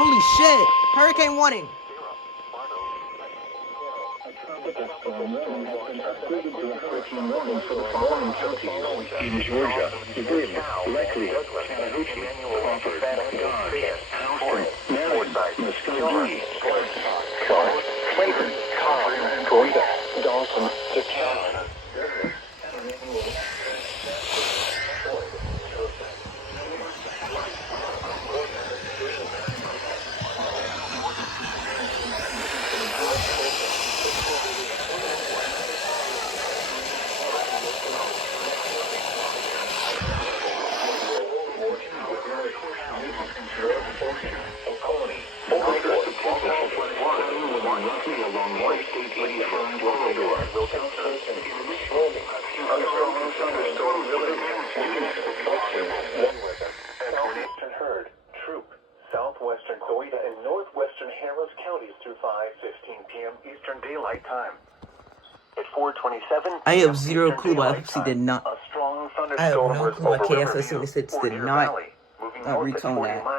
Holy shit! Hurricane warning! In Georgia, Virginia, Leckley, Chattahoochee, Crawford, Dodge, Houston, Marion, Muskogee, Clark, Clinton, Cobb, Toledo, Dawson, DeKalb. Southwestern Coweta and northwestern Harris counties through 5:15 p.m. Eastern Daylight Time. At 4:27, I have zero clue why FFC did not. a strong I have thunderstorm no was clue why over KSS Riverview, 66 did Fort not Valley, moving north at retone 40 that. miles